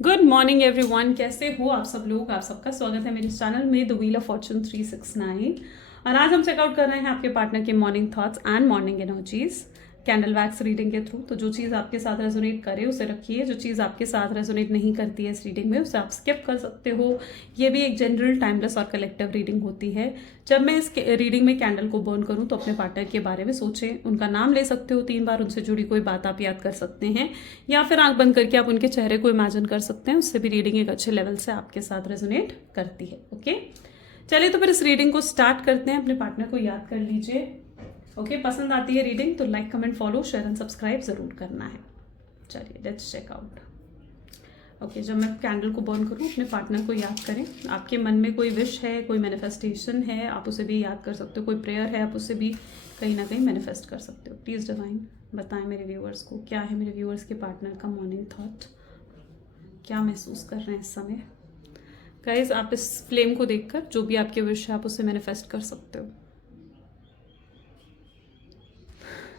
Good morning everyone, कैसे हो आप सब लोग। आप सबका स्वागत है मेरे चैनल में द व्हील ऑफ फॉर्चून 369। और आज हम चेकआउट कर रहे हैं आपके पार्टनर के morning thoughts and morning energies candle wax reading के थ्रू। तो जो चीज़ आपके साथ रेजोनेट करे उसे रखिए, जो चीज़ आपके साथ रेजोनेट नहीं करती है इस रीडिंग में उसे आप स्किप कर सकते हो। ये भी एक जनरल, टाइमलेस और कलेक्टिव रीडिंग होती है। जब मैं इस रीडिंग में कैंडल को बर्न करूं तो अपने पार्टनर के बारे में सोचें, उनका नाम ले सकते हो 3 बार, उनसे जुड़ी कोई बात आप याद कर सकते हैं, या फिर आंख बंद करके आप उनके चेहरे को इमेजिन कर सकते हैं। उससे भी रीडिंग एक अच्छे लेवल से आपके साथ रेजोनेट करती है। ओके, चलिए तो फिर इस रीडिंग को स्टार्ट करते हैं। अपने पार्टनर को याद कर लीजिए। ओके, पसंद आती है रीडिंग तो like, comment, follow, share and subscribe जरूर करना है। चलिए लेट्स चेक आउट। ओके, जब मैं कैंडल को बर्न करूँ अपने पार्टनर को याद करें। आपके मन में कोई विश है, कोई मैनिफेस्टेशन है, आप उसे भी याद कर सकते हो। कोई प्रेयर है, आप उसे भी कहीं ना कहीं मैनिफेस्ट कर सकते हो। प्लीज़ डिवाइन बताएं मेरे व्यूअर्स को क्या है मेरे व्यूअर्स के पार्टनर का मॉर्निंग थॉट, क्या महसूस कर रहे हैं इस समय। गाइस, आप इस फ्लेम को देखकर जो भी आपके विश है आप उसे मैनिफेस्ट कर सकते हो।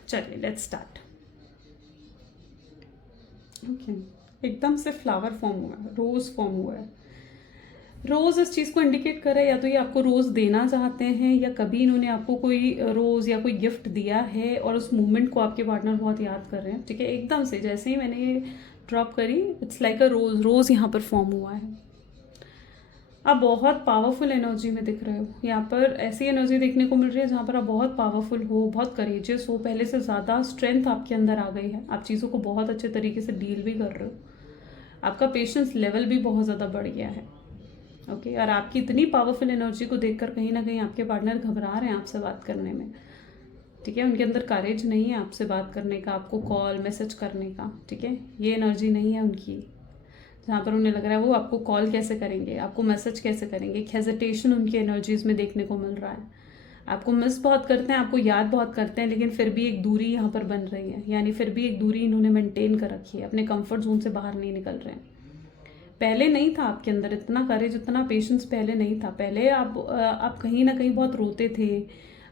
चलिए लेट्स स्टार्ट। ओके, एकदम से फ्लावर फॉर्म हुआ है, रोज फॉर्म हुआ है। रोज़ इस चीज़ को इंडिकेट करे, या तो ये आपको रोज़ देना चाहते हैं, या कभी इन्होंने आपको कोई रोज़ या कोई गिफ्ट दिया है और उस मोमेंट को आपके पार्टनर बहुत याद कर रहे हैं। ठीक है, एकदम से जैसे ही मैंने ये ड्रॉप करी, इट्स लाइक अ रोज़, रोज़ यहाँ पर फॉर्म हुआ है। आप बहुत पावरफुल एनर्जी में दिख रहे हो। यहाँ पर ऐसी एनर्जी देखने को मिल रही है जहाँ पर आप बहुत पावरफुल हो, बहुत करेजियस हो, पहले से ज़्यादा स्ट्रेंथ आपके अंदर आ गई है। आप चीज़ों को बहुत अच्छे तरीके से डील भी कर रहे हो। आपका पेशेंस लेवल भी बहुत ज़्यादा बढ़ गया है। ओके, और आपकी इतनी पावरफुल एनर्जी को देखकर कहीं ना कहीं आपके पार्टनर घबरा रहे हैं आपसे बात करने में। ठीक है, उनके अंदर करेज नहीं है आपसे बात करने का, आपको कॉल मैसेज करने का। ठीक है, ये एनर्जी नहीं है उनकी। जहाँ पर उन्हें लग रहा है वो आपको कॉल कैसे करेंगे, आपको मैसेज कैसे करेंगे, एक हेजिटेशन उनकी एनर्जीज में देखने को मिल रहा है। आपको मिस बहुत करते हैं, आपको याद बहुत करते हैं, लेकिन फिर भी एक दूरी यहाँ पर बन रही है। यानी फिर भी एक दूरी इन्होंने मेंटेन कर रखी है, अपने कंफर्ट जोन से बाहर नहीं निकल रहे हैं। पहले नहीं था आपके अंदर इतना करेज, इतना पेशेंस पहले नहीं था। पहले आप कहीं ना कहीं बहुत रोते थे।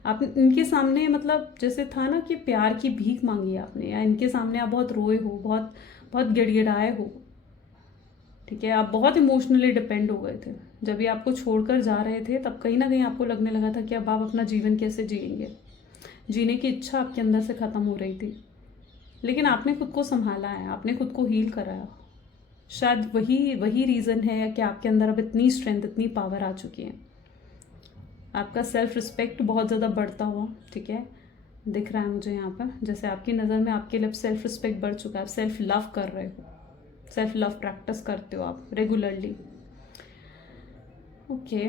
आप इनके सामने, मतलब जैसे था ना कि प्यार की भीख मांगी आपने, या इनके सामने आप बहुत रोए हो, बहुत बहुत गिड़गिड़ाए हो। ठीक है, आप बहुत इमोशनली डिपेंड हो गए थे। जब ये आपको छोड़कर जा रहे थे तब कहीं ना कहीं आपको लगने लगा था कि अब आप अपना जीवन कैसे जिएंगे। जीने की इच्छा आपके अंदर से ख़त्म हो रही थी। लेकिन आपने खुद को संभाला है, आपने खुद को हील कराया। शायद वही वही रीज़न है कि आपके अंदर अब इतनी स्ट्रेंथ, इतनी पावर आ चुकी है। आपका सेल्फ रिस्पेक्ट बहुत ज़्यादा बढ़ता हुआ, ठीक है, दिख रहा है मुझे यहाँ पर। जैसे आपकी नज़र में आपके लिए सेल्फ रिस्पेक्ट बढ़ चुका है, आप सेल्फ लव कर रहे हो, सेल्फ लव प्रैक्टिस करते हो आप रेगुलरली। ओके,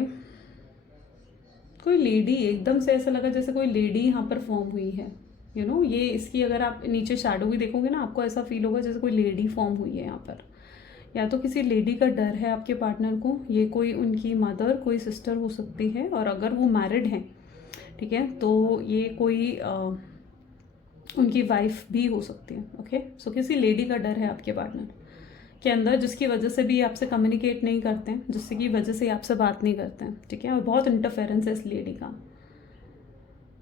कोई लेडी, एकदम से ऐसा लगा जैसे कोई लेडी यहाँ पर फॉर्म हुई है। ये इसकी अगर आप नीचे शैडो भी देखोगे ना, आपको ऐसा फील होगा जैसे कोई लेडी फॉर्म हुई है यहाँ पर। या तो किसी लेडी का डर है आपके पार्टनर को, ये कोई उनकी मदर, कोई सिस्टर हो सकती है, और अगर वो मैरिड हैं, ठीक है, तो ये कोई उनकी वाइफ भी हो सकती है। ओके, सो किसी लेडी का डर है आपके पार्टनर के अंदर, जिसकी वजह से भी आपसे कम्युनिकेट नहीं करते हैं, जिससे की वजह से आपसे बात नहीं करते हैं। ठीक है, और बहुत इंटरफेरेंस है इस लेडी का।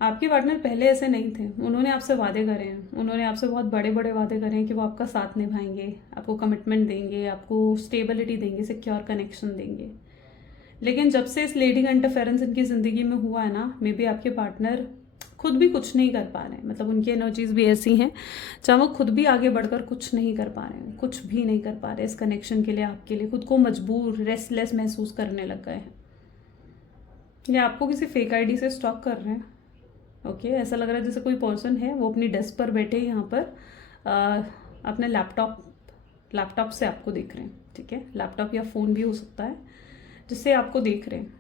आपके पार्टनर पहले ऐसे नहीं थे, उन्होंने आपसे वादे करे हैं, उन्होंने आपसे बहुत बड़े बड़े वादे करे हैं कि वो आपका साथ निभाएंगे, आपको कमिटमेंट देंगे, आपको स्टेबिलिटी देंगे, सिक्योर कनेक्शन देंगे। लेकिन जब से इस लेडी का इंटरफेरेंस इनकी ज़िंदगी में हुआ है ना, मे बी आपके पार्टनर खुद भी कुछ नहीं कर पा रहे हैं। मतलब उनकी एनर्जीज भी ऐसी हैं जहाँ वो खुद भी आगे बढ़कर कुछ नहीं कर पा रहे हैं, कुछ भी नहीं कर पा रहे इस कनेक्शन के लिए, आपके लिए खुद को मजबूर, रेस्टलेस महसूस करने लग गए हैं। या आपको किसी फेक आईडी से स्टॉक कर रहे हैं। ओके, ऐसा लग रहा है जैसे कोई पर्सन है, वो अपनी डेस्क पर बैठे यहाँ पर अपने लैपटॉप से आपको देख रहे हैं। ठीक है, लैपटॉप या फ़ोन भी हो सकता है जिससे आपको देख रहे हैं।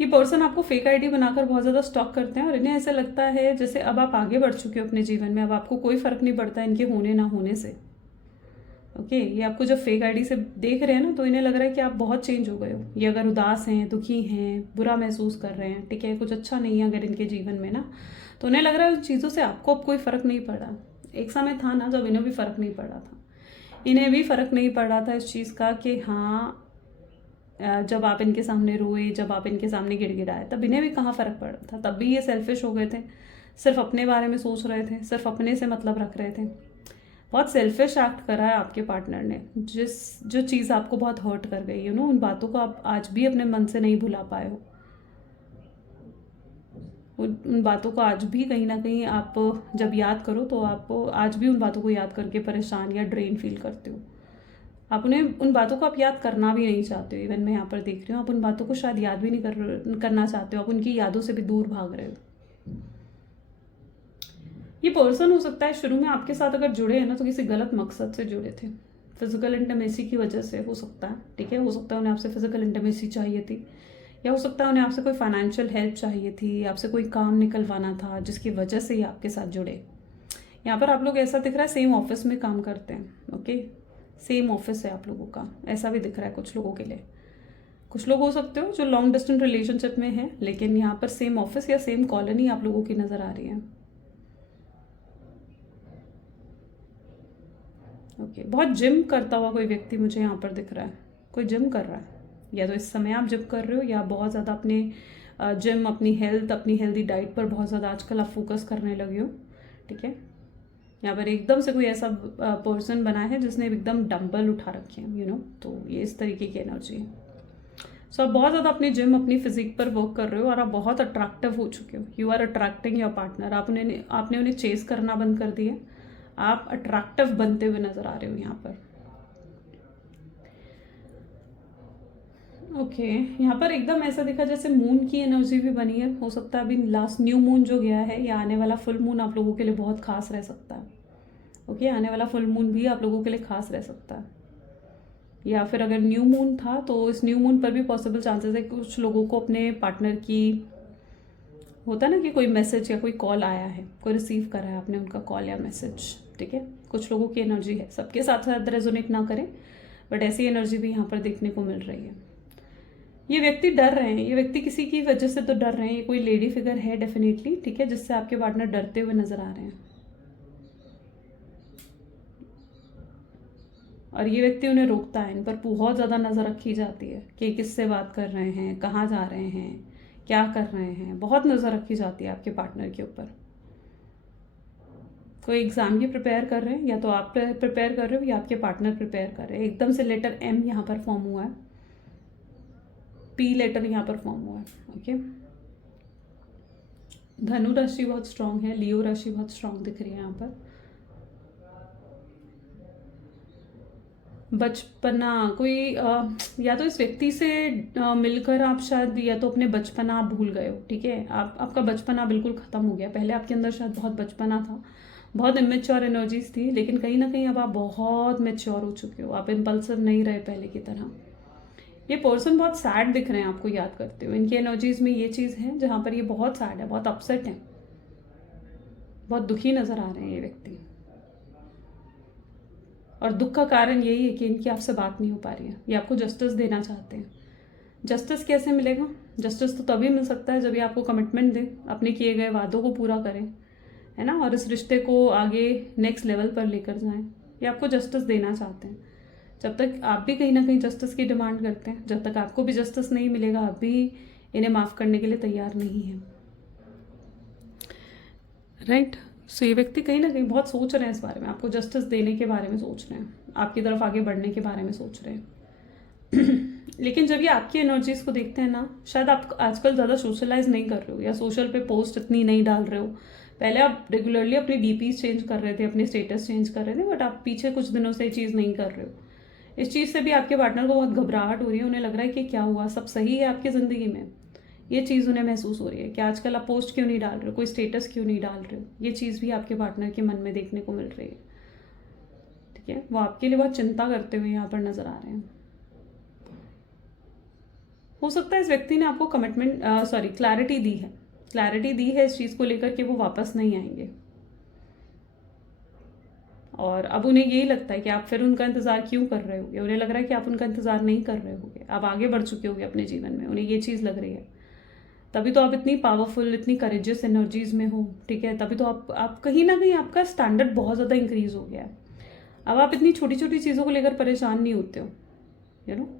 ये पर्सन आपको फेक आईडी बनाकर बहुत ज़्यादा स्टॉक करते हैं, और इन्हें ऐसा लगता है जैसे अब आप आगे बढ़ चुके हो अपने जीवन में, अब आपको कोई फ़र्क नहीं पड़ता इनके होने ना होने से। ओके, ये आपको जब फेक आईडी से देख रहे हैं ना, तो इन्हें लग रहा है कि आप बहुत चेंज हो गए हो। ये अगर उदास हैं, दुखी हैं, बुरा महसूस कर रहे हैं, ठीक है, कुछ अच्छा नहीं है अगर इनके जीवन में ना, तो उन्हें लग रहा है उन चीज़ों से आपको अब कोई फ़र्क नहीं पड़ा। एक समय था ना जब इन्हें भी फ़र्क नहीं पड़ा था, इन्हें भी फ़र्क नहीं पड़ रहा था इस चीज़ का कि हाँ, जब आप इनके सामने रोए, जब आप इनके सामने गिड़गिड़ाए, तब इन्हें भी कहाँ फ़र्क पड़ रहा था। तब भी ये सेल्फिश हो गए थे, सिर्फ अपने बारे में सोच रहे थे, सिर्फ अपने से मतलब रख रहे थे। बहुत सेल्फिश एक्ट करा है आपके पार्टनर ने, जो चीज़ आपको बहुत हर्ट कर गई, उन बातों को आप आज भी अपने मन से नहीं भुला पाए हो। उन बातों को आज भी कहीं ना कहीं आप जब याद करो तो आप आज भी उन बातों को याद करके परेशान या ड्रेन फील करते हो। आप उन्हें उन बातों को आप याद करना भी नहीं चाहते हो। इवन मैं यहाँ पर देख रही हूँ, आप उन बातों को शायद याद भी नहीं करना चाहते हो। आप उनकी यादों से भी दूर भाग रहे हो। ये पर्सन हो सकता है शुरू में आपके साथ अगर जुड़े हैं ना तो किसी गलत मकसद से जुड़े थे, फिजिकल इंटीमेसी की वजह से हो सकता है। ठीक है, हो सकता है उन्हें आपसे फिजिकल इंटीमेसी चाहिए थी, या हो सकता है उन्हें आपसे कोई फाइनेंशियल हेल्प चाहिए थी, आपसे कोई काम निकलवाना था जिसकी वजह से ही आपके साथ जुड़े। यहाँ पर आप लोग ऐसा दिख रहा है सेम ऑफिस में काम करते हैं। ओके, सेम ऑफिस है आप लोगों का, ऐसा भी दिख रहा है कुछ लोगों के लिए। कुछ लोग हो सकते हो जो लॉन्ग डिस्टेंस रिलेशनशिप में है, लेकिन यहाँ पर सेम ऑफिस या सेम कॉलोनी आप लोगों की नज़र आ रही है। ओके, बहुत जिम करता हुआ कोई व्यक्ति मुझे यहाँ पर दिख रहा है। कोई जिम कर रहा है, या तो इस समय आप जिम कर रहे हो, या बहुत ज़्यादा अपने जिम, अपनी हेल्थ, अपनी हेल्दी डाइट पर बहुत ज़्यादा आजकल आप फोकस करने लगे हो। ठीक है, यहाँ पर एकदम से कोई ऐसा पर्सन बना है जिसने एकदम डंबल उठा रखे हैं, तो ये इस तरीके की एनर्जी है। सो आप बहुत ज़्यादा अपनी जिम, अपनी फिजिक पर वर्क कर रहे हो, और आप बहुत अट्रैक्टिव हो चुके हो। You are attracting your partner. आपने उन्हें चेस करना बंद कर दिया। आप अट्रैक्टिव बनते हुए नजर आ रहे हो यहाँ पर। ओके, यहाँ पर एकदम ऐसा दिखा जैसे मून की एनर्जी भी बनी है। हो सकता है अभी लास्ट न्यू मून जो गया है, या आने वाला फुल मून आप लोगों के लिए बहुत खास रह सकता है। ओके, आने वाला फुल मून भी आप लोगों के लिए खास रह सकता है। या फिर अगर न्यू मून था तो इस न्यू मून पर भी पॉसिबल चांसेस है कुछ लोगों को अपने पार्टनर की, होता है ना कि कोई मैसेज या कोई कॉल आया है, कोई रिसीव करा है आपने उनका कॉल या मैसेज। ठीक है, कुछ लोगों की एनर्जी है, सबके साथ साथ रेजोनेट ना करें, बट ऐसी एनर्जी भी यहाँ पर देखने को मिल रही है। ये व्यक्ति डर रहे हैं, ये व्यक्ति किसी की वजह से तो डर रहे हैं। ये कोई लेडी फिगर है डेफिनेटली, ठीक है, जिससे आपके पार्टनर डरते हुए नजर आ रहे हैं। और ये व्यक्ति उन्हें रोकता है, इन पर बहुत ज़्यादा नज़र रखी जाती है कि किससे बात कर रहे हैं, कहाँ जा रहे हैं, क्या कर रहे हैं। बहुत नज़र रखी जाती है आपके पार्टनर के ऊपर। कोई एग्ज़ाम की प्रिपेयर कर रहे हैं, या तो आप प्रिपेयर कर रहे हो या आपके पार्टनर प्रिपेयर कर रहे हैं। एकदम से लेटर एम यहाँ पर फॉर्म हुआ है, पी लेटर यहाँ पर फॉर्म हुआ है। ओके, धनु राशि बहुत स्ट्रांग है, लियो राशि बहुत स्ट्रांग दिख रही है यहाँ पर। बचपना कोई या तो इस व्यक्ति से मिलकर आप शायद, या तो अपने बचपना आप भूल गए हो। ठीक है, आपका बचपना बिल्कुल ख़त्म हो गया। पहले आपके अंदर शायद बहुत बचपना था, बहुत इमेच्योर एनर्जीज थी, लेकिन कहीं ना कहीं अब आप बहुत मेच्योर हो चुके हो। आप इम्पल्सिव नहीं रहे पहले की तरह। ये पर्सन बहुत सैड दिख रहे हैं आपको याद करते हो। इनकी एनर्जीज में ये चीज़ है जहाँ पर ये बहुत सैड है, बहुत अपसेट है, बहुत दुखी नज़र आ रहे हैं ये व्यक्ति। और दुख का कारण यही है कि इनकी आपसे बात नहीं हो पा रही है। ये आपको जस्टिस देना चाहते हैं। जस्टिस कैसे मिलेगा? जस्टिस तो तभी मिल सकता है जब ये आपको कमिटमेंट दें, अपने किए गए वादों को पूरा करें, है ना, और इस रिश्ते को आगे नेक्स्ट लेवल पर लेकर जाएं। ये आपको जस्टिस देना चाहते हैं। जब तक आप भी कहीं ना कहीं जस्टिस की डिमांड करते हैं, जब तक आपको भी जस्टिस नहीं मिलेगा, आप भी इन्हें माफ़ करने के लिए तैयार नहीं हैं। राइट, सो ये व्यक्ति कहीं ना कहीं बहुत सोच रहे हैं इस बारे में, आपको जस्टिस देने के बारे में सोच रहे हैं, आपकी तरफ आगे बढ़ने के बारे में सोच रहे हैं। लेकिन जब ये आपकी एनर्जीज को देखते हैं ना, शायद आप आजकल ज़्यादा सोशलाइज नहीं कर रहे हो, या सोशल पे पोस्ट इतनी नहीं डाल रहे हो। पहले आप रेगुलरली अपनी डीपीज चेंज कर रहे थे, अपने स्टेटस चेंज कर रहे थे, बट आप पीछे कुछ दिनों से ये चीज़ नहीं कर रहे हो। इस चीज़ से भी आपके पार्टनर को बहुत घबराहट हो रही है। उन्हें लग रहा है कि क्या हुआ, सब सही है आपकी ज़िंदगी में। ये चीज़ उन्हें महसूस हो रही है कि आजकल आप पोस्ट क्यों नहीं डाल रहे हो, कोई स्टेटस क्यों नहीं डाल रहे हो। ये चीज़ भी आपके पार्टनर के मन में देखने को मिल रही है। ठीक है, वो आपके लिए बहुत चिंता करते हुए यहाँ पर नज़र आ रहे हैं। हो सकता है इस व्यक्ति ने आपको क्लैरिटी दी है इस चीज़ को लेकर के वो वापस नहीं आएंगे, और अब उन्हें यही लगता है कि आप फिर उनका इंतज़ार क्यों कर रहे होगे। उन्हें लग रहा है कि आप उनका इंतज़ार नहीं कर रहे होगे, आप आगे बढ़ चुके होगे अपने जीवन में। उन्हें ये चीज़ लग रही है, तभी तो आप इतनी पावरफुल, इतनी करेजियस एनर्जीज में हो। ठीक है, तभी तो आप कहीं ना कहीं आपका स्टैंडर्ड बहुत ज़्यादा इंक्रीज हो गया है। अब आप इतनी छोटी छोटी चीज़ों को लेकर परेशान नहीं होते हो,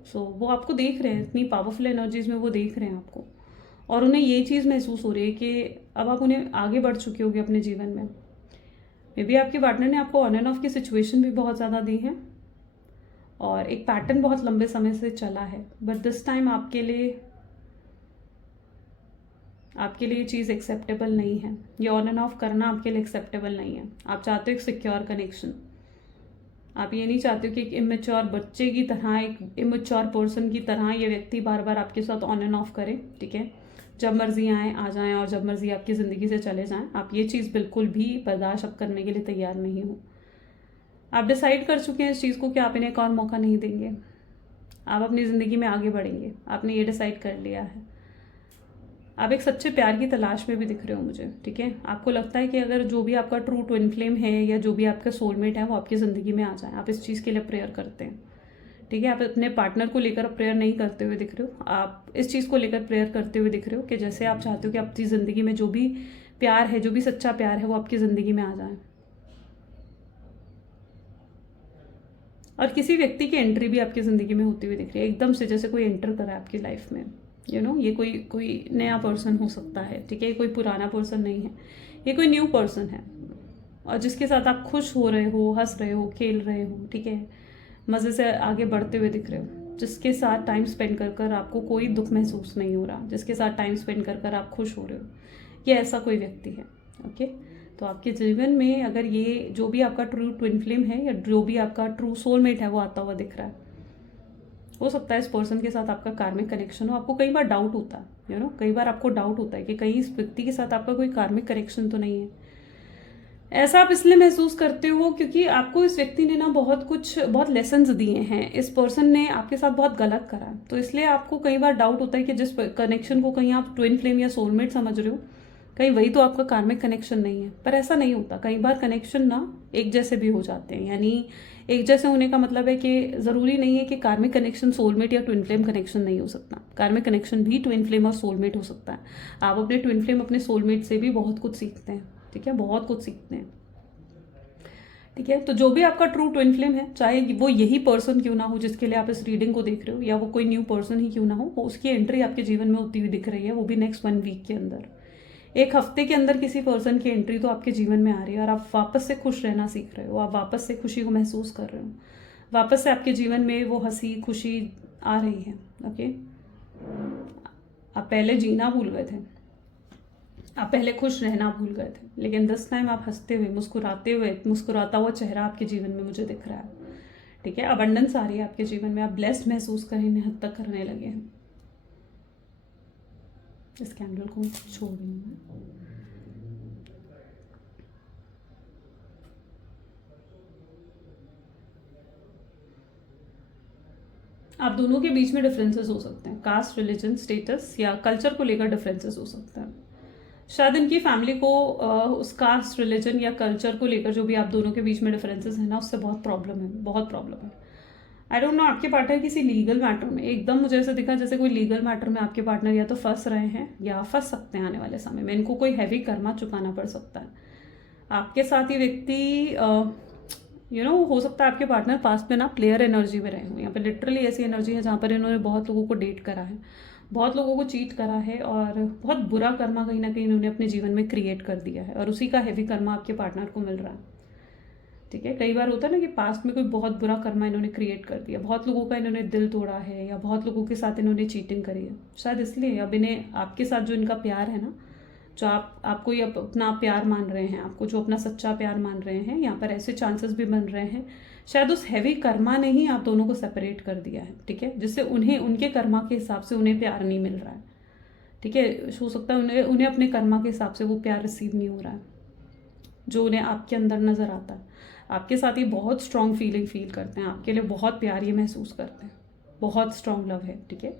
सो वो आपको देख रहे हैं, इतनी पावरफुल एनर्जीज में वो देख रहे हैं आपको, और उन्हें ये चीज़ महसूस हो रही है कि अब आप उन्हें आगे बढ़ चुके होगे अपने जीवन में। मे बी आपके पार्टनर ने आपको ऑन एंड ऑफ की सिचुएशन भी बहुत ज़्यादा दी है और एक पैटर्न बहुत लंबे समय से चला है, बट दिस टाइम आपके लिए ये चीज़ एक्सेप्टेबल नहीं है। ये ऑन एंड ऑफ करना आपके लिए एक्सेप्टेबल नहीं है। आप चाहते हो एक सिक्योर कनेक्शन। आप ये नहीं चाहते हो कि एक इमेच्योर बच्चे की तरह, एक इमेच्योर पर्सन की तरह ये व्यक्ति बार बार आपके साथ ऑन एंड ऑफ करे, ठीक है। जब मर्जी आए आ जाएं और जब मर्जी आपकी ज़िंदगी से चले जाएं। आप ये चीज़ बिल्कुल भी बर्दाश्त अब करने के लिए तैयार नहीं हो। आप डिसाइड कर चुके हैं इस चीज़ को कि आप इन्हें एक और मौका नहीं देंगे। आप अपनी ज़िंदगी में आगे बढ़ेंगे। आपने ये डिसाइड कर लिया है। आप एक सच्चे प्यार की तलाश में भी दिख रहे हो मुझे, ठीक है। आपको लगता है कि अगर जो भी आपका ट्रू ट्विन फ्लेम है या जो भी आपका सोलमेट है वो आपकी ज़िंदगी में आ जाए, आप इस चीज़ के लिए प्रेयर करते हैं, ठीक है। आप अपने पार्टनर को लेकर प्रेयर नहीं करते हुए दिख रहे हो। आप इस चीज़ को लेकर प्रेयर करते हुए दिख रहे हो कि जैसे आप चाहते हो कि आपकी ज़िंदगी में जो भी प्यार है, जो भी सच्चा प्यार है, वो आपकी ज़िंदगी में आ जाए। और किसी व्यक्ति की एंट्री भी आपकी ज़िंदगी में होती हुई दिख रही है, एकदम से जैसे कोई एंटर करा है आपकी लाइफ में। ये कोई नया पर्सन हो सकता है, ठीक है। कोई पुराना पर्सन नहीं है, ये कोई न्यू पर्सन है और जिसके साथ आप खुश हो रहे हो, हंस रहे हो, खेल रहे हो, ठीक है। मज़े से आगे बढ़ते हुए दिख रहे हो, जिसके साथ टाइम स्पेंड कर कर आपको कोई दुख महसूस नहीं हो रहा, जिसके साथ टाइम स्पेंड कर कर आप खुश हो रहे हो। ये ऐसा कोई व्यक्ति है, ओके। तो आपके जीवन में अगर ये जो भी आपका ट्रू ट्विन फ्लेम है या जो भी आपका ट्रू सोलमेट है वो आता हुआ दिख रहा है, हो सकता है इस पर्सन के साथ आपका कार्मिक कनेक्शन हो। आपको कई बार डाउट होता है, कई बार आपको डाउट होता है कि कहीं इस व्यक्ति के साथ आपका कोई कार्मिक कनेक्शन तो नहीं है। ऐसा आप इसलिए महसूस करते हो क्योंकि आपको इस व्यक्ति ने ना बहुत लेसन्स दिए हैं। इस पर्सन ने आपके साथ बहुत गलत करा, तो इसलिए आपको कई बार डाउट होता है कि जिस कनेक्शन को कहीं आप ट्विन फ्लेम या सोलमेट समझ रहे हो, कहीं वही तो आपका कार्मिक कनेक्शन नहीं है। पर ऐसा नहीं होता। कई बार कनेक्शन ना एक जैसे भी हो जाते हैं, यानी एक जैसे होने का मतलब है कि ज़रूरी नहीं है कि कार्मिक कनेक्शन सोलमेट या ट्विन फ्लेम कनेक्शन नहीं हो सकता। कार्मिक कनेक्शन भी ट्विन फ्लेम और सोलमेट हो सकता है। आप अपने ट्विन फ्लेम, अपने सोलमेट से भी बहुत कुछ सीखते हैं, ठीक है, बहुत कुछ सीखते हैं, ठीक है। तो जो भी आपका ट्रू ट्विन फ्लेम है, चाहे वो यही पर्सन क्यों ना हो जिसके लिए आप इस रीडिंग को देख रहे हो, या वो कोई न्यू पर्सन ही क्यों ना हो, वो उसकी एंट्री आपके जीवन में होती हुई दिख रही है, वो भी नेक्स्ट 1 वीक के अंदर। एक हफ्ते के अंदर किसी पर्सन की एंट्री तो आपके जीवन में आ रही है और आप वापस से खुश रहना सीख रहे हो। आप वापस से खुशी को महसूस कर रहे हो। वापस से आपके जीवन में वो हंसी खुशी आ रही है, ओके। आप पहले जीना भूल गए थे, आप पहले खुश रहना भूल गए थे, लेकिन दिस टाइम आप हंसते हुए, मुस्कुराता हुआ चेहरा आपके जीवन में मुझे दिख रहा है, ठीक है। अबंडेंस आ रही है आपके जीवन में। आप ब्लेस्ड महसूस करने हद तक करने लगे हैं। इस कैंडल को छोड़ रही हूँ मैं। आप दोनों के बीच में डिफरेंसेस हो सकते हैं, कास्ट, रिलीजन, स्टेटस या कल्चर को लेकर डिफरेंसेस हो सकते हैं। शायद इनकी फैमिली को उस कास्ट, रिलीजन या कल्चर को लेकर जो भी आप दोनों के बीच में डिफरेंसेस है ना, उससे बहुत प्रॉब्लम है, बहुत प्रॉब्लम है। आई डोंट नो, आपके पार्टनर किसी लीगल मैटर में, एकदम मुझे ऐसा दिखा जैसे कोई लीगल मैटर में आपके पार्टनर या तो फंस रहे हैं या फंस सकते हैं आने वाले समय में। इनको कोई हैवी कर्मा चुकाना पड़ सकता है। आपके साथ ये व्यक्ति हो सकता है आपके पार्टनर पास्ट में ना प्लेयर एनर्जी में रहे हो। यहाँ पर लिटरली ऐसी एनर्जी है जहाँ पर इन्होंने बहुत लोगों को डेट करा है, बहुत लोगों को चीट करा है और बहुत बुरा कर्मा कहीं ना कहीं इन्होंने अपने जीवन में क्रिएट कर दिया है और उसी का हैवी कर्मा आपके पार्टनर को मिल रहा है, ठीक है। कई बार होता है ना कि पास्ट में कोई बहुत बुरा कर्मा इन्होंने क्रिएट कर दिया, बहुत लोगों का इन्होंने दिल तोड़ा है या बहुत लोगों के साथ इन्होंने चीटिंग करी है। शायद इसलिए अब इन्हें आपके साथ जो इनका प्यार है ना, जो आपको ये अपना प्यार मान रहे हैं, आपको जो अपना सच्चा प्यार मान रहे हैं, यहाँ पर ऐसे चांसेस भी बन रहे हैं शायद उस हैवी कर्मा ने ही आप दोनों को सेपरेट कर दिया है, ठीक है। जिससे उन्हें उनके कर्मा के हिसाब से उन्हें प्यार नहीं मिल रहा है, ठीक है। हो सकता है उन्हें अपने कर्मा के हिसाब से वो प्यार रिसीव नहीं हो रहा है जो उन्हें आपके अंदर नज़र आता है। आपके साथ ये बहुत स्ट्रॉन्ग फील करते हैं, आपके लिए बहुत प्यार ये महसूस करते हैं, बहुत स्ट्रॉन्ग लव है, ठीक है।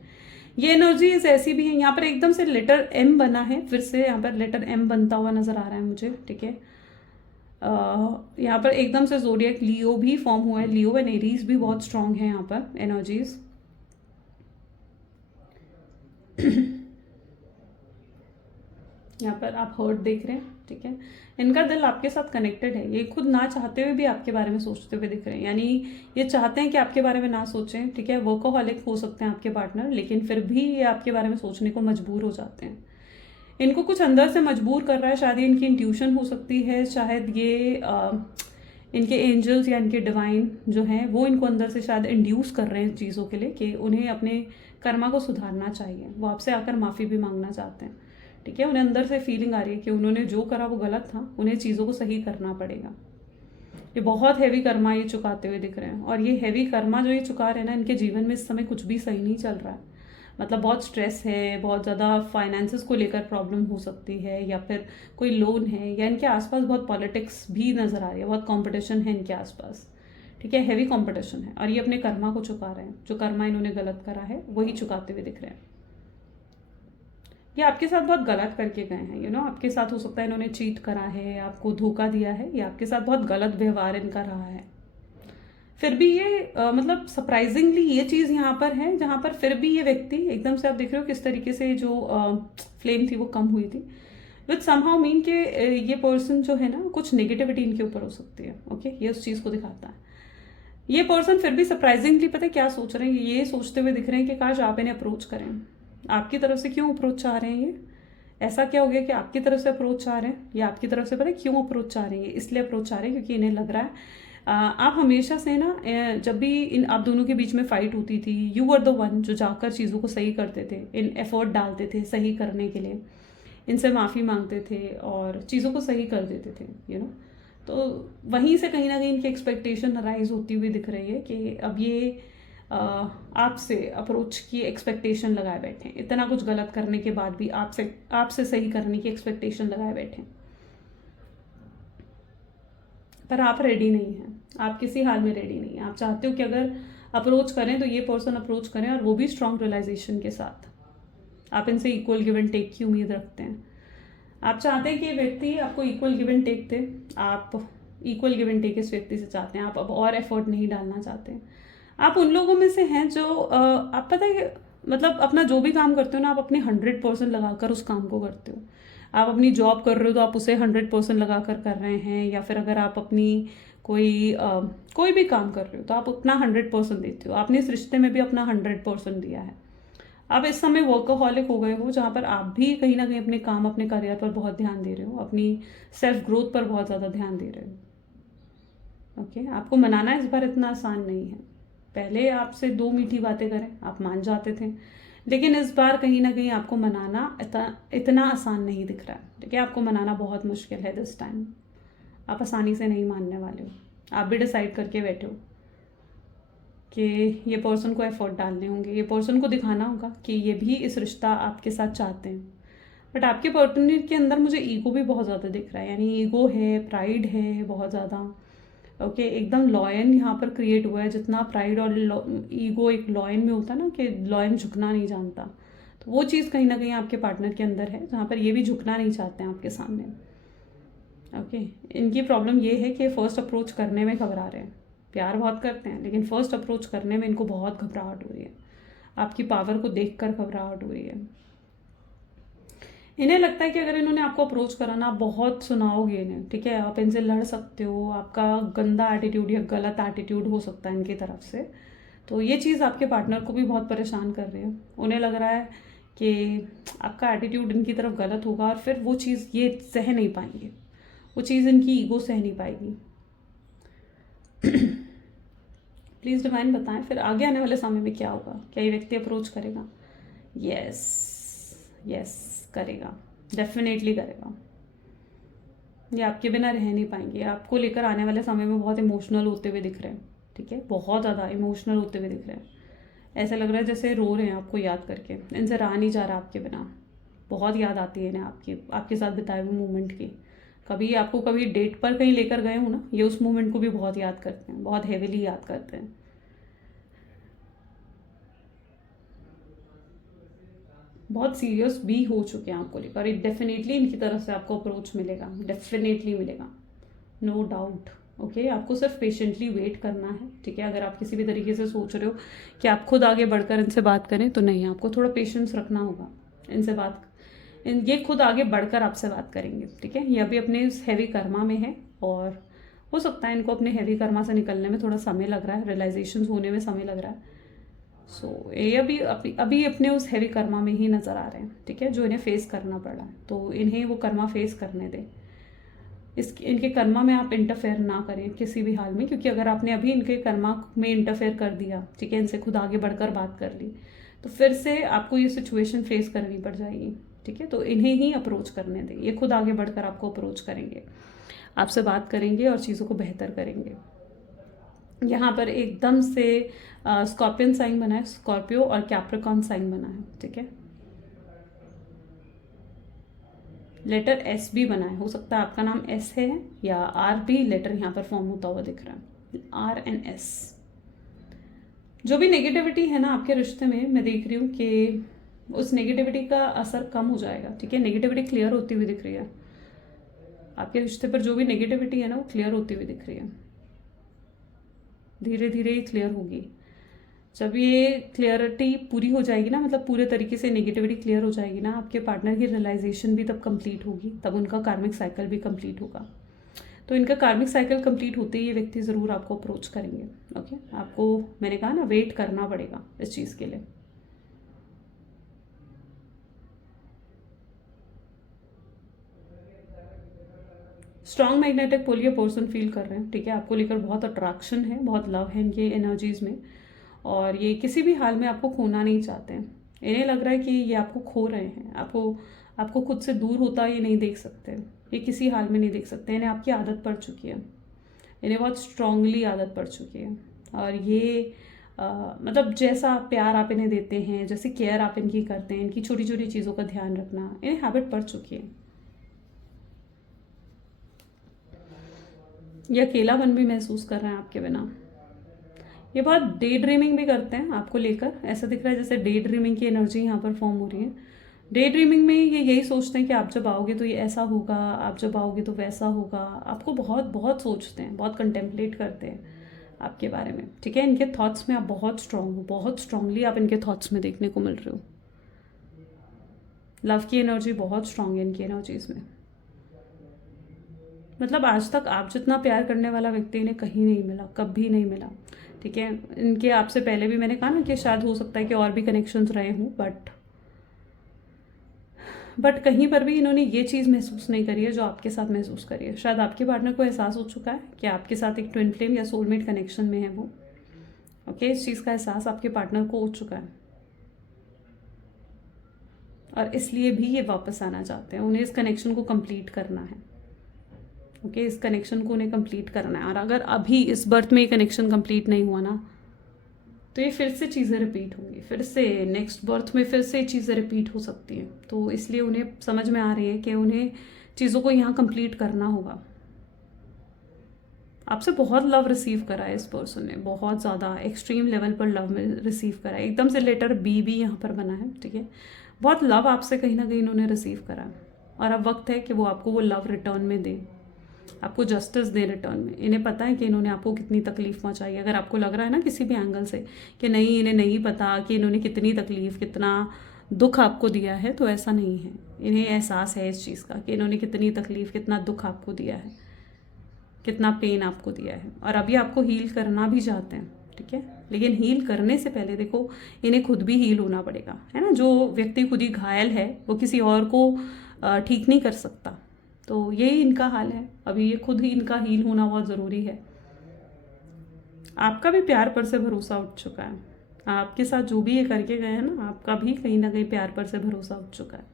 ये एनर्जीज ऐसी भी है। यहाँ पर एकदम से लेटर M बना है, फिर से यहाँ पर लेटर M बनता हुआ नजर आ रहा है मुझे, ठीक है। यहाँ पर एकदम से ज़ोडिएक लियो भी फॉर्म हुआ है। लियो एंड एरीज भी बहुत स्ट्रॉन्ग है यहाँ पर एनर्जीज। यहाँ पर आप हर्ट देख रहे हैं, ठीक है। इनका दिल आपके साथ कनेक्टेड है। ये खुद ना चाहते हुए भी आपके बारे में सोचते हुए दिख रहे हैं, यानी ये चाहते हैं कि आपके बारे में ना सोचें, ठीक है। वर्कोहॉलिक हो सकते हैं आपके पार्टनर, लेकिन फिर भी ये आपके बारे में सोचने को मजबूर हो जाते हैं। इनको कुछ अंदर से मजबूर कर रहा है, शायद ये इनकी इंट्यूशन हो सकती है, शायद ये इनके एंजल्स या इनके डिवाइन जो हैं वो इनको अंदर से शायद इंड्यूस कर रहे हैं चीज़ों के लिए कि उन्हें अपने कर्मा को सुधारना चाहिए। वो आपसे आकर माफ़ी भी मांगना चाहते हैं, ठीक है। उन्हें अंदर से फीलिंग आ रही है कि उन्होंने जो करा वो गलत था, उन्हें चीज़ों को सही करना पड़ेगा। ये बहुत हैवी कर्मा ये चुकाते हुए दिख रहे हैं, और ये हैवी कर्मा जो ये चुका रहे हैं ना, इनके जीवन में इस समय कुछ भी सही नहीं चल रहा है। मतलब बहुत स्ट्रेस है, बहुत ज़्यादा फाइनेंसेस को लेकर प्रॉब्लम हो सकती है, या फिर कोई लोन है, या इनके आसपास बहुत पॉलिटिक्स भी नज़र आ रही है, बहुत कंपटीशन है इनके आसपास, ठीक है। हैवी कंपटीशन है, और ये अपने कर्मा को चुका रहे हैं। जो कर्मा इन्होंने गलत करा है वही चुकाते हुए दिख रहे हैं। ये आपके साथ बहुत गलत करके गए हैं, आपके साथ हो सकता है इन्होंने चीट करा है, आपको धोखा दिया है, या आपके साथ बहुत गलत व्यवहार इनका रहा है। फिर भी ये मतलब सरप्राइजिंगली ये चीज़ यहाँ पर है जहाँ पर फिर भी ये व्यक्ति एकदम से, आप देख रहे हो किस तरीके से जो फ्लेम थी वो कम हुई थी, विथ समहाउ मीन के ये पर्सन जो है ना, कुछ नेगेटिविटी इनके ऊपर हो सकती है। ओके, ये उस चीज़ को दिखाता है। ये पर्सन फिर भी सरप्राइजिंगली पता है क्या सोच रहे हैं, ये सोचते हुए दिख रहे हैं कि काश आप इन्हें अप्रोच करें। आपकी तरफ से क्यों अप्रोच चाह रहे हैं ये? ऐसा क्या हो गया कि आपकी तरफ से अप्रोच चाह रहे हैं? या आपकी तरफ से पता है क्यों अप्रोच चाह रहे हैं? इसलिए अप्रोच चाह रहे हैं क्योंकि इन्हें लग रहा है आप हमेशा से ना, जब भी इन आप दोनों के बीच में फाइट होती थी, यू वर द वन जो जाकर चीज़ों को सही करते थे, इन एफर्ट डालते थे सही करने के लिए, इनसे माफ़ी मांगते थे और चीज़ों को सही कर देते थे। तो वहीं से कहीं ना कहीं इनकी एक्सपेक्टेशन अराइज होती हुई दिख रही है कि अब ये आपसे अप्रोच की एक्सपेक्टेशन लगाए बैठे हैं। इतना कुछ गलत करने के बाद भी आपसे सही करने की एक्सपेक्टेशन लगाए बैठे हैं, पर आप रेडी नहीं हैं। आप किसी हाल में रेडी नहीं हैं। आप चाहते हो कि अगर अप्रोच करें तो ये पर्सन अप्रोच करें, और वो भी स्ट्रॉन्ग रियलाइजेशन के साथ। आप इनसे इक्वल गिव एंड टेक की उम्मीद रखते हैं। आप चाहते हैं कि ये व्यक्ति आपको इक्वल गिव एंड टेक दे। आप इक्वल गिव एंड टेक इस व्यक्ति से चाहते हैं। आप अब और एफर्ट नहीं डालना चाहते हैं। आप उन लोगों में से हैं जो आप पता है मतलब अपना जो भी काम करते हो ना, आप अपने 100% लगाकर उस काम को करते हो। आप अपनी जॉब कर रहे हो तो आप उसे 100% लगा कर रहे हैं, या फिर अगर आप अपनी कोई भी काम कर रहे हो तो आप अपना 100% देते हो। आपने इस रिश्ते में भी अपना 100% दिया है। आप इस समय वर्कaholic हो गए हो, जहाँ पर आप भी कहीं ना कहीं अपने काम, अपने करियर पर बहुत ध्यान दे रहे हो, अपनी सेल्फ ग्रोथ पर बहुत ज़्यादा ध्यान दे रहे हो। ओके, आपको मनाना इस बार इतना आसान नहीं है। पहले आपसे 2 मीठी बातें करें आप मान जाते थे, लेकिन इस बार कहीं ना कहीं आपको मनाना इतना आसान नहीं दिख रहा है। ठीक है, आपको मनाना बहुत मुश्किल है दिस टाइम। आप आसानी से नहीं मानने वाले हो। आप भी डिसाइड करके बैठे हो कि ये पर्सन को एफर्ट डालने होंगे, ये पर्सन को दिखाना होगा कि ये भी इस रिश्ता आपके साथ चाहते हैं। बट आपके पार्टनर के अंदर मुझे ईगो भी बहुत ज़्यादा दिख रहा है, यानी ईगो है, प्राइड है बहुत ज़्यादा। ओके, एकदम लॉयन यहाँ पर क्रिएट हुआ है। जितना प्राइड और ईगो एक लॉयन में होता है ना, कि लॉयन झुकना नहीं जानता, तो वो चीज़ कहीं ना कहीं आपके पार्टनर के अंदर है, जहाँ पर ये भी झुकना नहीं चाहते हैं आपके सामने। ओके, इनकी प्रॉब्लम ये है कि फर्स्ट अप्रोच करने में घबरा रहे हैं। प्यार बहुत करते हैं, लेकिन फर्स्ट अप्रोच करने में इनको बहुत घबराहट हो रही है। आपकी पावर को देखकर घबराहट हो रही है। इन्हें लगता है कि अगर इन्होंने आपको अप्रोच करा ना, आप बहुत सुनाओगे इन्हें। ठीक है, आप इनसे लड़ सकते हो, आपका गंदा एटीट्यूड या गलत एटीट्यूड हो सकता है इनकी तरफ से। तो ये चीज़ आपके पार्टनर को भी बहुत परेशान कर रही है। उन्हें लग रहा है कि आपका एटीट्यूड इनकी तरफ गलत होगा, और फिर वो चीज़ ये सह नहीं पाएंगे, वो चीज़ इनकी ईगो सह नहीं पाएगी। प्लीज़ डिवाइन बताएं फिर आगे आने वाले समय में क्या होगा। क्या ये व्यक्ति अप्रोच करेगा? यस करेगा, डेफिनेटली करेगा। ये आपके बिना रह नहीं पाएंगे। आपको लेकर आने वाले समय में बहुत इमोशनल होते हुए दिख रहे हैं। ठीक है, बहुत ज़्यादा इमोशनल होते हुए दिख रहे हैं। ऐसा लग रहा है जैसे रो रहे हैं आपको याद करके। इनसे रहा नहीं जा रहा आपके बिना। बहुत याद आती है इन्हें आपके साथ बिताए हुए मोमेंट की। कभी डेट पर कहीं लेकर गए हो ना, ये उस मोमेंट को भी बहुत याद करते हैं, बहुत हेविली याद करते हैं। बहुत सीरियस भी हो चुके हैं आपको लेकर। डेफिनेटली इनकी तरफ से आपको अप्रोच मिलेगा, डेफिनेटली मिलेगा, नो डाउट। ओके, आपको सिर्फ पेशेंटली वेट करना है। ठीक है, अगर आप किसी भी तरीके से सोच रहे हो कि आप खुद आगे बढ़कर इनसे बात करें, तो नहीं, आपको थोड़ा पेशेंस रखना होगा। इनसे ये खुद आगे बढ़कर आपसे बात करेंगे। ठीक है, ये अभी अपने इस हैवी कर्मा में है, और हो सकता है इनको अपने हैवी कर्मा से निकलने में थोड़ा समय लग रहा है, रियलाइजेशन होने में समय लग रहा है। ये अभी अभी अभी अपने उस हैवी कर्मा में ही नज़र आ रहे हैं, ठीक है, जो इन्हें फेस करना पड़ा है, तो इन्हें वो कर्मा फेस करने दें। इनके कर्मा में आप इंटरफेयर ना करें किसी भी हाल में, क्योंकि अगर आपने अभी इनके कर्मा में इंटरफेयर कर दिया, ठीक है, इनसे खुद आगे बढ़कर बात कर ली, तो फिर से आपको ये सिचुएशन फेस करनी पड़ जाएगी, ठीक है। तो इन्हें ही अप्रोच करने दें, ये खुद आगे बढ़कर आपको अप्रोच करेंगे, आपसे बात करेंगे और चीज़ों को बेहतर करेंगे। यहाँ पर एकदम से स्कॉर्पियन साइन बना है, स्कॉर्पियो और कैप्रिकॉर्न साइन बना है, ठीक है। लेटर एस भी बना है, हो सकता है आपका नाम एस है या आर भी लेटर यहाँ पर फॉर्म होता हुआ दिख रहा है, आर एंड एस। जो भी नेगेटिविटी है ना आपके रिश्ते में, मैं देख रही हूँ कि उस नेगेटिविटी का असर कम हो जाएगा, ठीक है। नेगेटिविटी क्लियर होती हुई दिख रही है आपके रिश्ते पर, जो भी नेगेटिविटी है ना वो क्लियर होती हुई दिख रही है, धीरे धीरे ही क्लियर होगी। जब ये क्लियरिटी पूरी हो जाएगी ना, मतलब पूरे तरीके से नेगेटिविटी क्लियर हो जाएगी ना, आपके पार्टनर की रियलाइजेशन भी तब कंप्लीट होगी, तब उनका कार्मिक साइकिल भी कंप्लीट होगा। तो इनका कार्मिक साइकिल कंप्लीट होते ही ये व्यक्ति ज़रूर आपको अप्रोच करेंगे, ओके। आपको मैंने कहा ना वेट करना पड़ेगा इस चीज़ के लिए। स्ट्रॉन्ग मैग्नेटिक पुल ये पर्सन फील कर रहे हैं, ठीक है। आपको लेकर बहुत अट्रैक्शन है, बहुत लव है इनके एनर्जीज में, और ये किसी भी हाल में आपको खोना नहीं चाहते हैं। इन्हें लग रहा है कि ये आपको खो रहे हैं, आपको खुद से दूर होता ये नहीं देख सकते, ये किसी हाल में नहीं देख सकते। इन्हें आपकी आदत पड़ चुकी है, इन्हें बहुत स्ट्रांगली आदत पड़ चुकी है। और ये मतलब जैसा प्यार आप इन्हें देते हैं, जैसे केयर आप इनकी करते हैं, इनकी छोटी छोटी चीज़ों का ध्यान रखना, इन्हें हैबिट पड़ चुकी है। ये अकेलापन भी महसूस कर रहे हैं आपके बिना। ये बहुत डे ड्रीमिंग भी करते हैं आपको लेकर, ऐसा दिख रहा है जैसे डे ड्रीमिंग की एनर्जी यहाँ पर फॉर्म हो रही है। डे ड्रीमिंग में ये यही सोचते हैं कि आप जब आओगे तो ये ऐसा होगा, आप जब आओगे तो वैसा होगा। आपको बहुत बहुत सोचते हैं, बहुत कंटेम्पलेट करते हैं आपके बारे में, ठीक है। इनके थॉट्स में आप बहुत स्ट्रांग हो, बहुत स्ट्रांगली आप इनके थॉट्स में देखने को मिल रहे हो। लव की एनर्जी बहुत स्ट्रांग है इनकी एनर्जीज में। मतलब आज तक आप जितना प्यार करने वाला व्यक्ति इन्हें कहीं नहीं मिला, कभी नहीं मिला, ठीक है। इनके आपसे पहले भी मैंने कहा ना कि शायद हो सकता है कि और भी कनेक्शंस रहे हों, बट कहीं पर भी इन्होंने ये चीज़ महसूस नहीं करी है जो आपके साथ महसूस करी है। शायद आपके पार्टनर को एहसास हो चुका है कि आपके साथ एक ट्विन फ्लेम या सोलमेट कनेक्शन में है वो, ओके। इस चीज़ का एहसास आपके पार्टनर को हो चुका है, और इसलिए भी ये वापस आना चाहते हैं। उन्हें इस कनेक्शन को कंप्लीट करना है, ओके। इस कनेक्शन को उन्हें कंप्लीट करना है, और अगर अभी इस बर्थ में ये कनेक्शन कंप्लीट नहीं हुआ ना, तो ये फिर से चीज़ें रिपीट होंगी, फिर से नेक्स्ट बर्थ में फिर से चीज़ें रिपीट हो सकती हैं। तो इसलिए उन्हें समझ में आ रही है कि उन्हें चीज़ों को यहाँ कंप्लीट करना होगा। आपसे बहुत लव रिसीव करा है इस पर्सन ने, बहुत ज़्यादा एक्सट्रीम लेवल पर लव में रिसीव करा है। एकदम से लेटर बी भी यहाँ पर बना है, ठीक है। बहुत लव आपसे कहीं ना कहीं इन्होंने रिसीव करा है, और अब वक्त है कि वो आपको वो लव रिटर्न में दें, आपको जस्टिस दे रिटर्न में। इन्हें पता है कि इन्होंने आपको कितनी तकलीफ पहुंचाई है। अगर आपको लग रहा है ना किसी भी एंगल से कि नहीं, इन्हें नहीं पता कि इन्होंने कितनी तकलीफ, कितना दुख आपको दिया है, तो ऐसा नहीं है। इन्हें एहसास है इस चीज़ का कि इन्होंने कितनी तकलीफ, कितना दुख आपको दिया है, कितना पेन आपको दिया है, और अभी आपको हील करना भी चाहते हैं, ठीक है। लेकिन हील करने से पहले देखो, इन्हें खुद भी हील होना पड़ेगा, है ना। जो व्यक्ति खुद ही घायल है वो किसी और को ठीक नहीं कर सकता। तो यही इनका हाल है, अभी ये खुद ही इनका हील होना बहुत ज़रूरी है। आपका भी प्यार पर से भरोसा उठ चुका है, आपके साथ जो भी ये करके गए हैं ना, आपका भी कहीं ना कहीं प्यार पर से भरोसा उठ चुका है।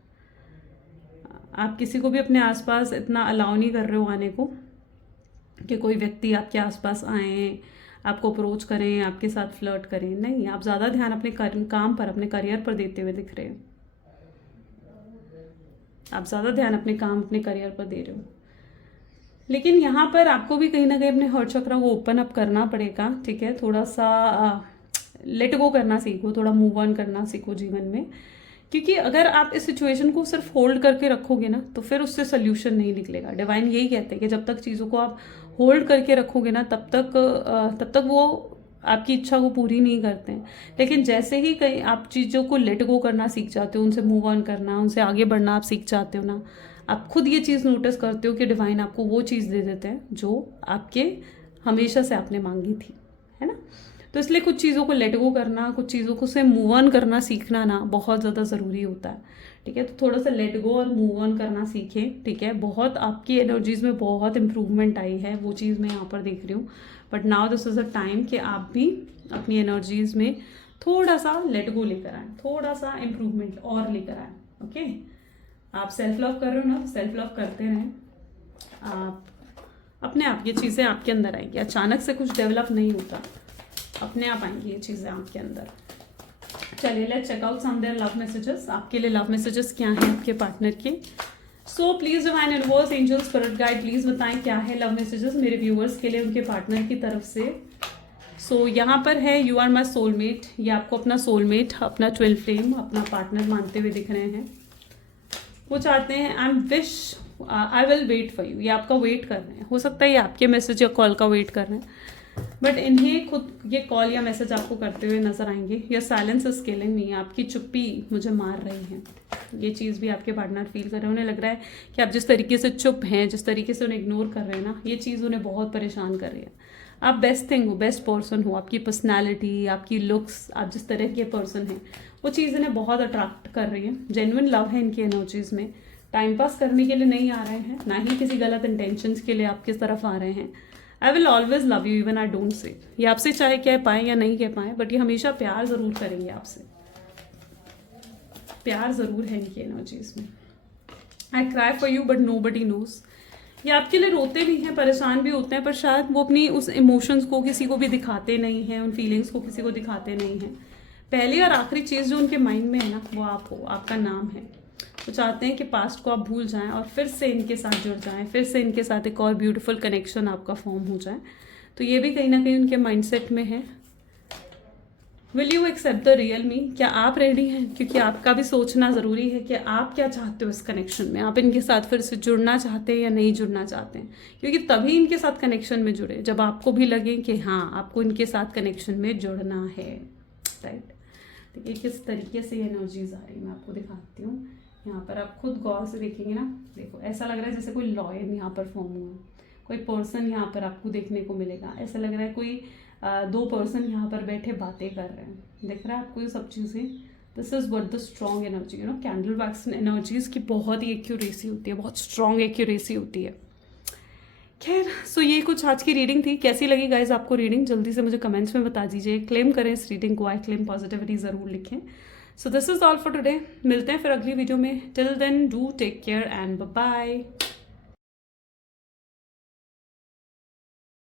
आप किसी को भी अपने आसपास इतना अलाउ नहीं कर रहे हो आने को, कि कोई व्यक्ति आपके आसपास आए, आपको अप्रोच करें, आपके साथ फ्लर्ट करें। नहीं, आप ज़्यादा ध्यान अपने काम पर, अपने करियर पर देते हुए दिख रहे हो। आप ज़्यादा ध्यान अपने काम, अपने करियर पर दे रहे हो। लेकिन यहाँ पर आपको भी कहीं ना कहीं अपने हर्ट चक्र को ओपन अप करना पड़ेगा, ठीक है। थोड़ा सा लेट गो करना सीखो, थोड़ा मूव ऑन करना सीखो जीवन में, क्योंकि अगर आप इस सिचुएशन को सिर्फ होल्ड करके रखोगे ना, तो फिर उससे सोल्यूशन नहीं निकलेगा। डिवाइन यही कहते हैं कि जब तक चीज़ों को आप होल्ड करके रखोगे ना, तब तक वो आपकी इच्छा को पूरी नहीं करते हैं। लेकिन जैसे ही कहीं आप चीज़ों को लेट गो करना सीख जाते हो, उनसे मूव ऑन करना, उनसे आगे बढ़ना आप सीख जाते हो ना, आप खुद ये चीज़ नोटिस करते हो कि डिवाइन आपको वो चीज़ दे देते हैं जो आपके हमेशा से आपने मांगी थी, है ना। तो इसलिए कुछ चीज़ों को लेट गो करना, कुछ चीज़ों को से मूव ऑन करना सीखना ना बहुत ज़्यादा ज़रूरी होता है, ठीक है। तो थोड़ा सा लेट गो और मूव ऑन करना सीखें, ठीक है। बहुत आपकी एनर्जीज़ में बहुत इंप्रूवमेंट आई है, वो चीज़ मैं यहाँ पर देख रही हूँ। But now this is a time कि आप भी अपनी एनर्जीज़ में थोड़ा सा लेट गो लेकर आए, थोड़ा सा इम्प्रूवमेंट और लेकर आए, ओके। आप सेल्फ लव कर रहे हो ना, तो सेल्फ लव करते रहें। आप अपने आप ये चीज़ें आपके अंदर आएंगी, अचानक से कुछ डेवलप नहीं होता, अपने आप आएंगी ये चीज़ें आपके अंदर। चलिए let's check out some their love messages. आपके लिए लव मैसेजेस क्या हैं आपके पार्टनर के। So please divine universe, angel, spirit guide, please बताएं क्या है लव मैसेजेस मेरे व्यूअर्स के लिए उनके पार्टनर की तरफ से। सो यहाँ पर है यू आर माई सोलमेट, ये आपको अपना सोलमेट, अपना ट्विन फ्लेम, अपना पार्टनर मानते हुए दिख रहे हैं। वो चाहते हैं I will wait for you, ये आपका वेट कर रहे हैं। हो सकता है ये आपके मैसेज या कॉल का वेट कर रहे हैं, बट इन्हें खुद ये कॉल या मैसेज आपको करते हुए नजर आएंगे। या साइलेंस इज किलिंग मी, आपकी चुप्पी मुझे मार रही है, ये चीज़ भी आपके पार्टनर फील कर रहे हैं। उन्हें लग रहा है कि आप जिस तरीके से चुप हैं, जिस तरीके से उन्हें इग्नोर कर रहे हैं ना, ये चीज़ उन्हें बहुत परेशान कर रही है। आप बेस्ट थिंग हो, बेस्ट पर्सन हो, आपकी पर्सनैलिटी, आपकी लुक्स, आप जिस तरह के पर्सन हैं, वो चीज़ इन्हें बहुत अट्रैक्ट कर रही है। जेन्युइन लव है इनकी एनर्जीज़ में, टाइम पास करने के लिए नहीं आ रहे हैं, ना ही किसी गलत इंटेंशंस के लिए आपकी तरफ आ रहे हैं। I will always love you even I don't say, ये आपसे चाहे कह पाए या नहीं कह पाए, बट ये हमेशा प्यार ज़रूर करेंगे आपसे, प्यार ज़रूर है इनकी एनर्जीज़ में। I cry for you but nobody knows, ये आपके लिए रोते भी हैं, परेशान भी होते हैं, पर शायद वो अपनी उस इमोशंस को किसी को भी दिखाते नहीं हैं, उन फीलिंग्स को किसी को दिखाते नहीं हैं। पहली और आखिरी चीज़ जो उनके माइंड में है ना, वो आप हो, आपका नाम है। तो चाहते हैं कि पास्ट को आप भूल जाएं और फिर से इनके साथ जुड़ जाएं, फिर से इनके साथ एक और ब्यूटीफुल कनेक्शन आपका फॉर्म हो जाए। तो ये भी कहीं ना कहीं उनके माइंडसेट में है। Will you accept the real me, क्या आप रेडी हैं? क्योंकि आपका भी सोचना ज़रूरी है कि आप क्या चाहते हो इस कनेक्शन में, आप इनके साथ फिर से जुड़ना चाहते हैं या नहीं जुड़ना चाहते हैं। क्योंकि तभी इनके साथ कनेक्शन में जुड़े जब आपको भी लगे कि हाँ आपको इनके साथ कनेक्शन में जुड़ना है, राइट। देखिए किस तरीके से ये एनर्जीज आ रही है, मैं आपको दिखाती हूँ। यहाँ पर आप खुद गौर से देखेंगे ना, देखो ऐसा लग रहा है जैसे कोई लॉयन यहाँ पर फॉर्म हुआ है, कोई पर्सन यहाँ पर आपको देखने को मिलेगा। ऐसा लग रहा है कोई दो पर्सन यहाँ पर बैठे बातें कर रहे हैं, दिख रहा है आपको ये सब चीज़ें। This is what the strong energy, you know, candle wax energies की बहुत ही एक्यूरेसी होती है, बहुत स्ट्रॉन्ग एक्यूरेसी होती है। खैर सो ये कुछ आज की रीडिंग थी। कैसी लगी गाइज आपको रीडिंग, जल्दी से मुझे कमेंट्स में बता दीजिए। क्लेम करें इस रीडिंग को, आई क्लेम पॉजिटिविटी ज़रूर लिखें। So this is all for today, मिलते हैं फिर अगली वीडियो में। Till then do take care and bye bye.